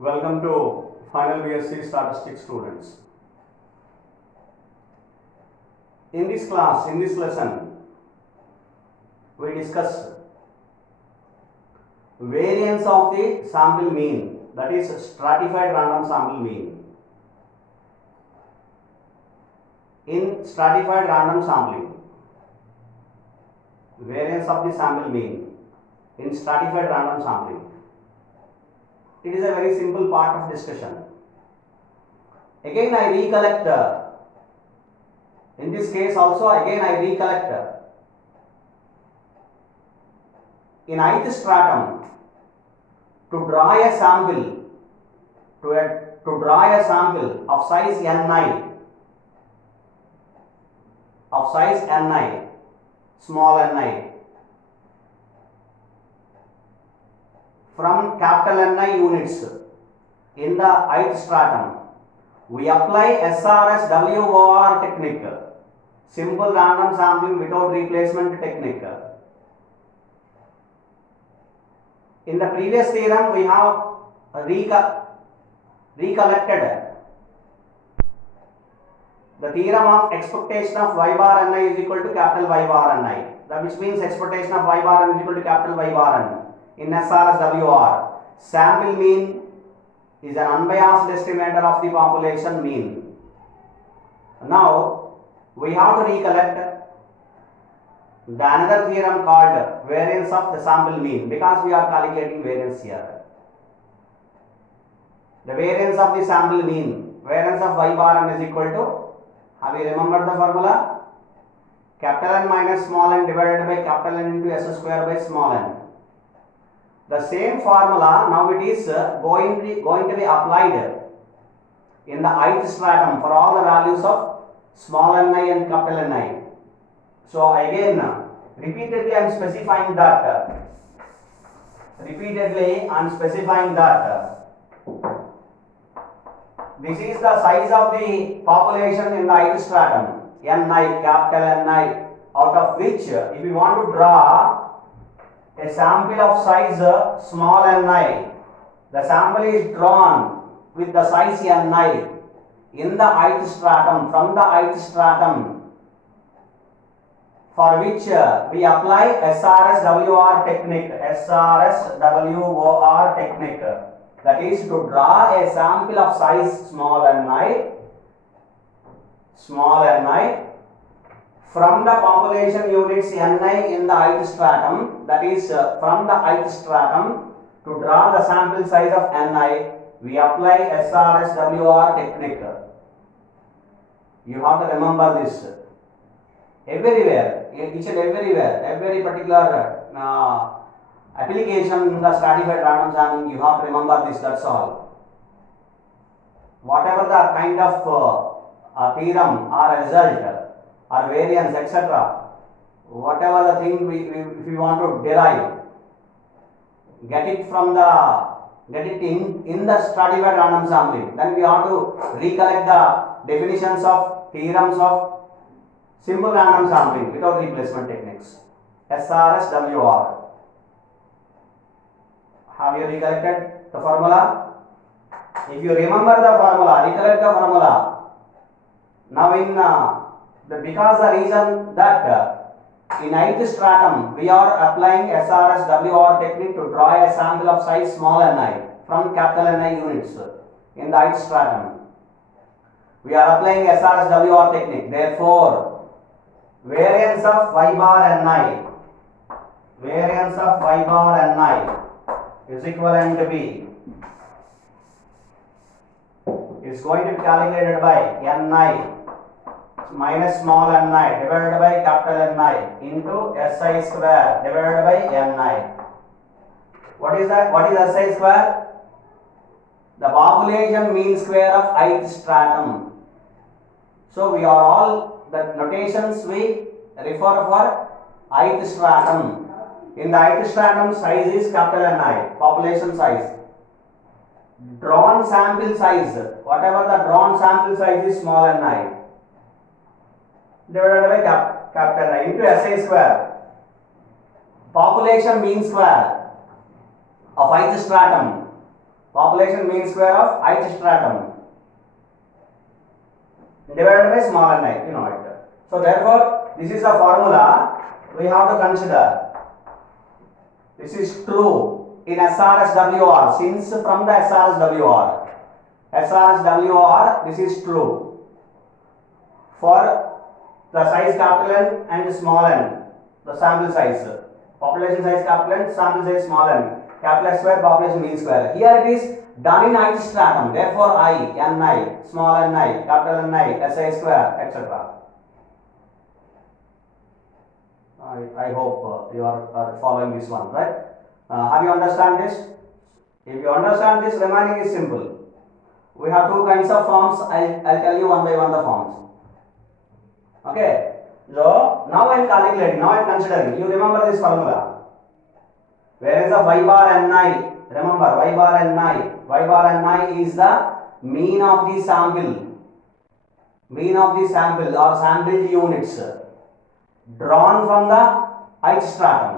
Welcome to final BSc Statistics students. In this class, in this lesson, we discuss variance of the sample mean, that is stratified random sample mean. In stratified random sampling, variance of the sample mean in stratified random sampling. It is a very simple part of discussion. Again I recollect, in this case also again I recollect, in ith stratum, to draw a sample, to draw a sample of size ni, small ni, from capital Ni units in the ith stratum, we apply SRS WOR technique, simple random sampling without replacement technique. In the previous theorem, we have recollected the theorem of expectation of y bar ni is equal to capital Y bar ni, which means expectation of y bar n is equal to capital Y bar n. In SRS WR, sample mean is an unbiased estimator of the population mean. Now we have to recollect the another theorem called variance of the sample mean, because we are calculating variance here. The variance of the sample mean, variance of y bar n is equal to, have you remembered the formula? Capital N minus small n divided by capital N into S square by small n. The same formula now it is going to be applied in the ith stratum for all the values of small ni and capital Ni. So again, repeatedly I am specifying that. This is the size of the population in the ith stratum, Ni, capital Ni, out of which if we want to draw a sample of size small ni, the sample is drawn with the size ni in the ith stratum, from the ith stratum, for which we apply SRS WOR technique, that is to draw a sample of size small ni from the population units Ni in the ith stratum, that is from the ith stratum, to draw the sample size of Ni, we apply SRS WR technique. You have to remember this. Everywhere, each and everywhere, every particular application in the stratified random sampling, you have to remember this, that's all. Whatever the kind of theorem or result or variance, etc., whatever the thing if we want to derive, get it in the stratified random sampling, then we have to recollect the definitions of theorems of simple random sampling without replacement techniques, SRS WR. Have you recollected the formula? If you remember the formula, recollect the formula. Now in because the reason that in ith stratum we are applying SRS WR technique to draw a sample of size small ni from capital Ni units in the ith stratum. We are applying SRS WR technique. Therefore, variance of y bar ni is equivalent to B is going to be calculated by Ni minus small ni divided by capital Ni into Si square divided by Ni. What is that? What is Si square? The population mean square of ith stratum. So we are all the notations we refer for ith stratum. In the ith stratum, size is capital Ni, population size. Drawn sample size, whatever the drawn sample size is small ni, divided by capital I into Si square. Population mean square of ith stratum Population mean square of ith stratum divided by small n, you know it. So therefore, this is the formula we have to consider. This is true in SRSWR, since from the SRSWR, this is true for the size capital N and small n, the sample size, population size capital N, sample size small n, capital S square, population mean square. Here it is done in ith stratum, therefore I, Ni, small ni, capital Ni, Si square, etc. I hope you are following this one, right? Have you understand this? If you understand this, remaining is simple. We have two kinds of forms. I'll tell you one by one the forms. Okay. So now I am calculating. Now I am considering. You remember this formula. Variance of y bar ni. Remember y bar ni. Y bar ni is the mean of the sample. Mean of the sample or sampled units drawn from the ith stratum.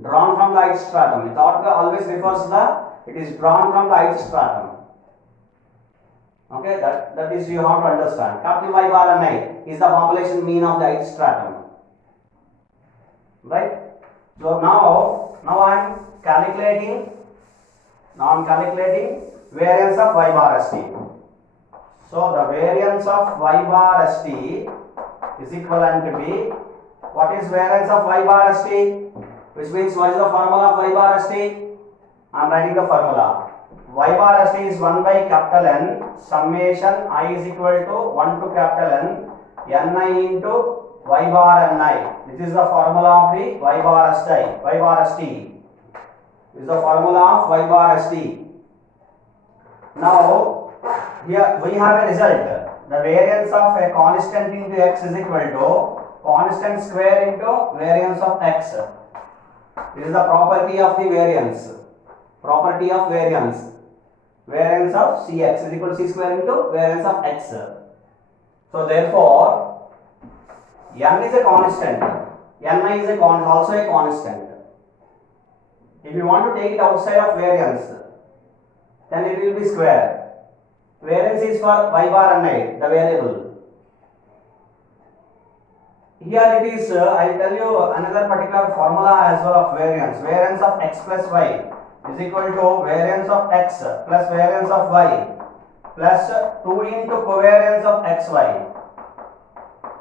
Drawn from the ith stratum. It always refers to the, it is drawn from the ith stratum. Okay, that is you have to understand. Capital Y bar ni is the population mean of the ith stratum. Right? So now I am calculating. Variance of y bar st. So the variance of y bar st is equivalent to be, what is variance of y bar st? Which means what is the formula of y bar st? I am writing the formula. Y bar st is 1 by capital N summation I is equal to 1 to capital N ni into y bar ni. This is the formula of the y bar st. This is the formula of y bar st. Now here we have a result. The variance of a constant into x is equal to constant square into variance of x. This is the property of the variance. Property of variance. Variance of cx is equal to c square into variance of x. So therefore, n is a constant. Ni is also a constant. If you want to take it outside of variance, then it will be square. Variance is for y bar ni, the variable. Here it is, I will tell you another particular formula as well of variance. Variance of x plus y is equal to variance of x plus variance of y plus 2 into covariance of xy.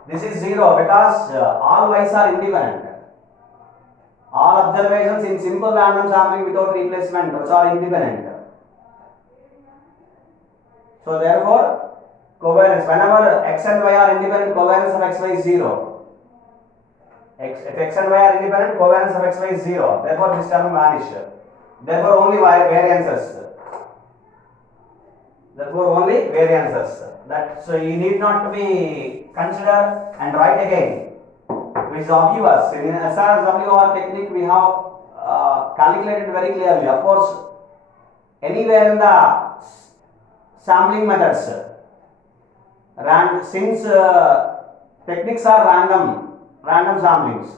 This is 0 because all y's are independent. All observations in simple random sampling without replacement, which are independent. So therefore, covariance, whenever x and y are independent, covariance of xy is 0. If x and y are independent, covariance of xy is 0. Therefore, this term vanishes. Therefore, only variances. That so you need not to be consider and write again, which is obvious. In SRSWR technique, we have calculated very clearly. Of course, anywhere in the sampling methods, since techniques are random samplings,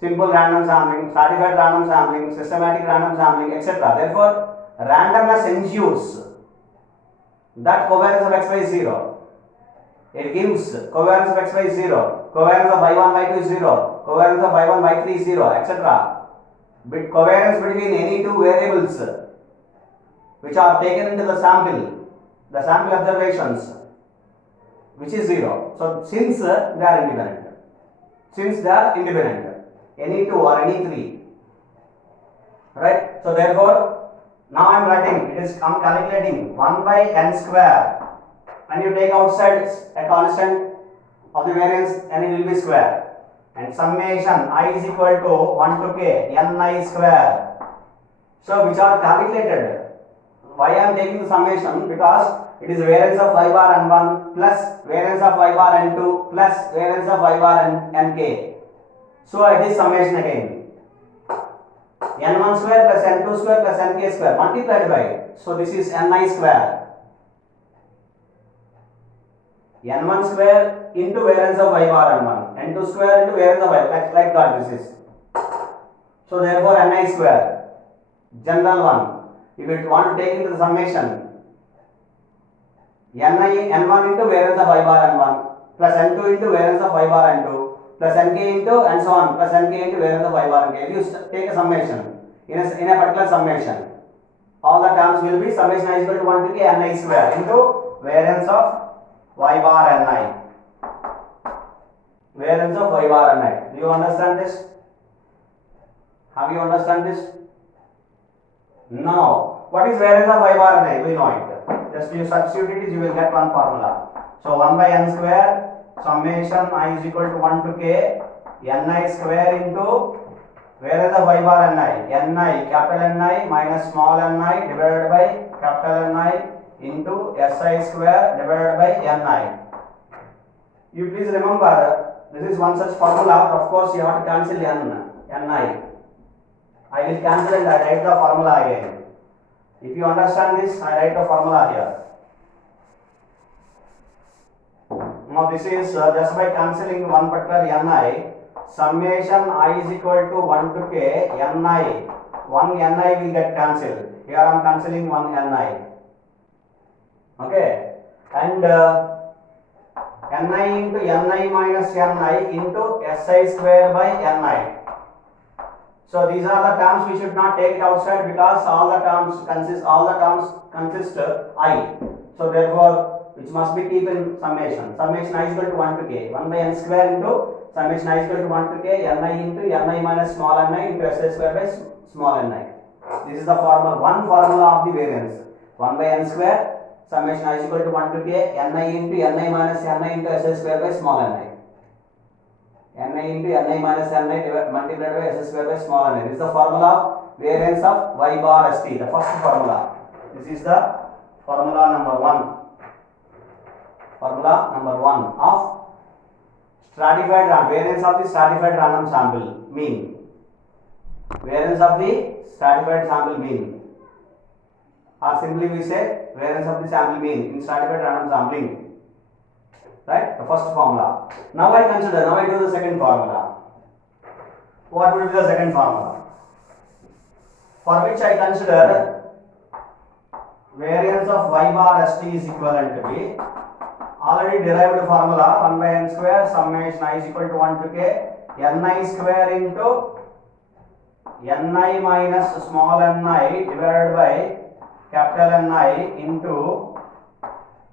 simple random sampling, stratified random sampling, systematic random sampling, etc. Therefore, randomness ensures that covariance of xy is 0. It gives covariance of xy is 0, covariance of y1, y2 is 0, covariance of y1, y3 is 0, etc. But covariance between any two variables which are taken into the sample observations, which is 0. So since they are independent, any two or any three, right? So therefore, now I am writing, I'm calculating 1 by n square. When you take outside a constant of the variance, n it will be square, and summation I is equal to 1 to k ni square. So which are calculated. Why I am taking the summation? Because it is variance of y bar n1 plus variance of y bar n2 plus variance of y bar nk. So it is summation again. n1 square plus n2 square plus nk square multiplied by. So this is ni square. n1 square into variance of y bar n1, n2 square into variance of y, like that this is. So therefore ni square. general one. If you want to take into the summation, n1 into variance of y bar n1 plus n2 into variance of y bar n2 plus nk into and so on plus nk into variance of y bar nk. If you take a summation in a particular summation, all the terms will be summation I is equal to 1 to k ni square into variance of y bar ni. Variance of y bar ni. Do you understand this? Have you understand this? No. What is variance of y bar ni? We know it. Just you substitute it, you will get one formula. So 1 by n square summation I is equal to 1 to k ni square into variance of y bar ni capital Ni minus small ni divided by capital Ni into si square divided by ni. You please remember, this is one such formula. Of course, you have to cancel ni. I will cancel and I write the formula again. If you understand this, I write the formula here. Now this is just by cancelling one particular ni, summation I is equal to 1 to k ni. One ni will get cancelled. Here I am cancelling one ni. Okay, and ni into ni minus ni into si square by ni. So these are the terms we should not take it outside because all the terms consist I. So therefore, which must be keep in summation. Summation I is equal to 1 to k. 1 by n square into summation I is equal to 1 to k ni into ni minus small ni into si square by small ni. This is the formula, one formula of the variance. 1 by n square summation I is equal to 1 to k ni into ni minus ni into si square by small ni. ni into ni minus ni multiplied by s square by small n. This is the formula of variance of y bar st, the first formula. This is the formula number 1. Formula number 1 of stratified variance of the stratified random sample mean. Variance of the stratified sample mean, or simply we say variance of the sample mean in stratified random sampling. Right, the first formula. Now I do the second formula. What will be the second formula? For which I consider variance of y bar st is equivalent to be already derived formula 1 by n square summation I is equal to 1 to k ni square into ni minus small ni divided by capital Ni into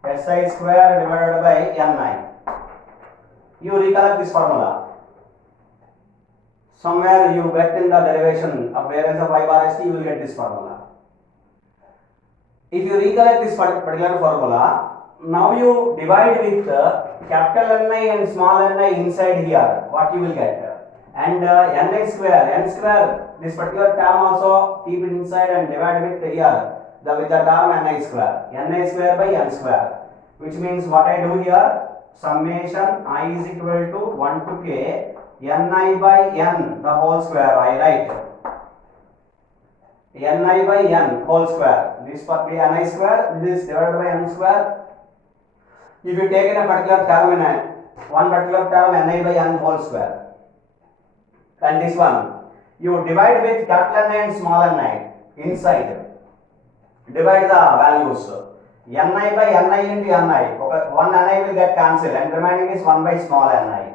si square divided by ni. You recollect this formula. Somewhere you get in the derivation of variance of y bar st, you will get this formula. If you recollect this particular formula, now you divide with capital Ni and small ni inside here, what you will get? And n square, this particular term also keep it inside and divide with here. With the term ni square by n square, which means what I do here, summation I is equal to 1 to k ni by n the whole square I write ni by n whole square. This part be ni square, this is divided by n square. If you take in a particular term one particular term ni by n whole square, and this one you divide with capital Ni and small ni inside. Divide the values. Ni by ni into ni. One ni will get cancelled and remaining is 1 by small ni.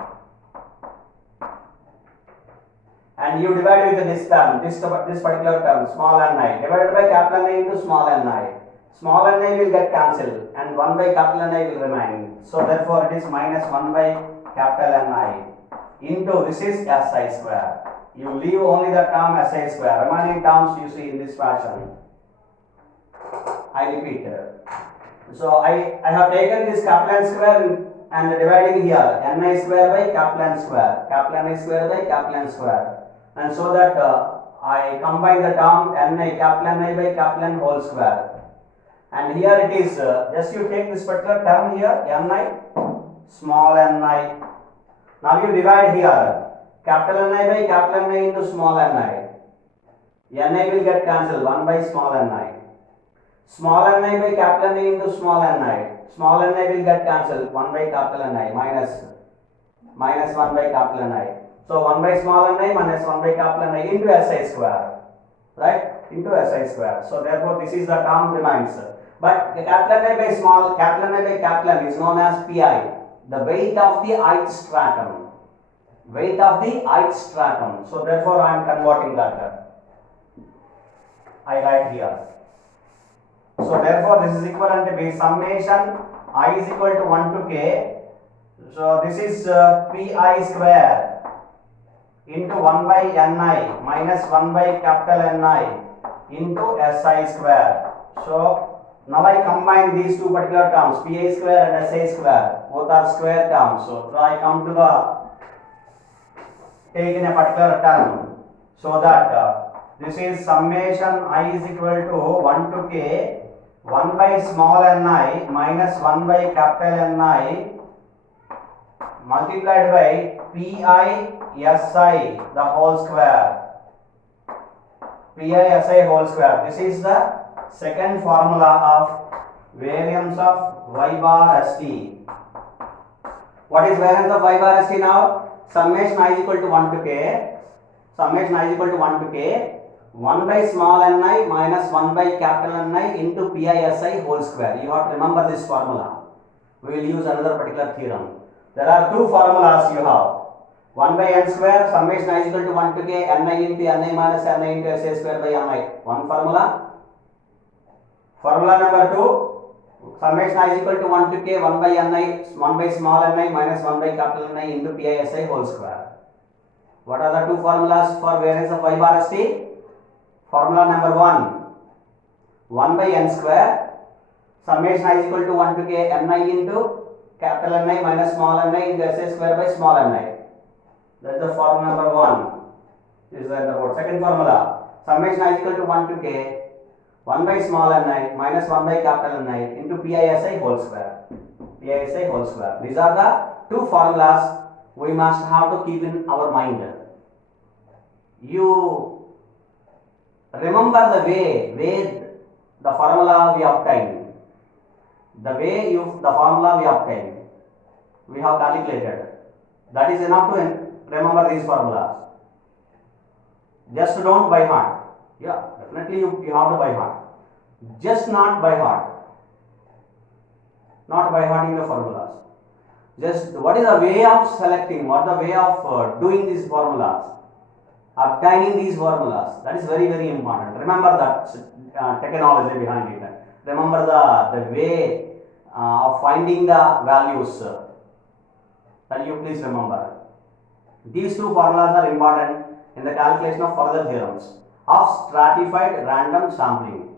And you divide with this term, this particular term, small ni, divided by capital Ni into small ni. Small ni will get cancelled and 1 by capital Ni will remain. So therefore it is minus 1 by capital Ni into this is si square. You leave only the term si square. Remaining terms you see in this fashion. I repeat. So I have taken this capital N square and dividing here ni square by capital N square, capital N square by capital N square, and so that I combine the term ni capital Ni by capital N whole square. And here it is just you take this particular term here ni small ni. Now you divide here capital Ni by capital Ni into small ni. Ni will get cancelled 1 by small ni. Small ni by capital Ni into small ni. Small ni will get cancelled 1 by capital Ni minus 1 by capital Ni. So 1 by small ni minus 1 by capital Ni into si square. Right? into Si square. So therefore this is the term remains. But capital N by small, capital N by capital N is known as Pi, the weight of the ith stratum. Weight of the ith stratum. So therefore I am converting that. I write here. So therefore this is equivalent to be summation I is equal to 1 to k. So this is Pi square into 1 by Ni minus 1 by capital Ni into Si square. So now I combine these two particular terms, Pi square and Si square, both are square terms. So I come to the take in a particular term, so that this is summation I is equal to 1 to k 1 by small Ni minus 1 by capital Ni multiplied by Pi Si the whole square. Pi Si whole square. This is the second formula of variance of y bar st. What is variance of y bar st now? Summation I is equal to 1 to k. Summation I is equal to 1 to k 1 by small Ni minus 1 by capital Ni into Pi Si whole square. You have to remember this formula. We will use another particular theorem. There are two formulas you have. 1 by n square, summation I is equal to 1 to k Ni into Ni minus Ni into Si square by Ni. One formula. Formula number 2, summation I is equal to 1 to k 1 by Ni, 1 by small Ni minus 1 by capital Ni into Pi Si whole square. What are the two formulas for variance of y bar st? Formula number 1, 1 by n square, summation I is equal to 1 to k Ni into capital Ni minus small Ni into Si square by small Ni. That is the formula number 1. This is the word. Second formula, summation I is equal to 1 to k 1 by small Ni minus 1 by capital Ni into Pi Si whole square. Pi Si whole square. These are the two formulas we must have to keep in our mind. You remember the way the formula we obtained. The formula we obtained. We have calculated. That is enough to remember these formulas. Just don't by heart. Yeah, definitely you have to by heart. Just not by heart. Not by hearting the formulas. Just what is the way of selecting, what the way of doing these formulas, obtaining these formulas. That is very, very important. Remember that technology behind it. Remember the way of finding the values. That you please remember. These two formulas are important in the calculation of further theorems of stratified random sampling.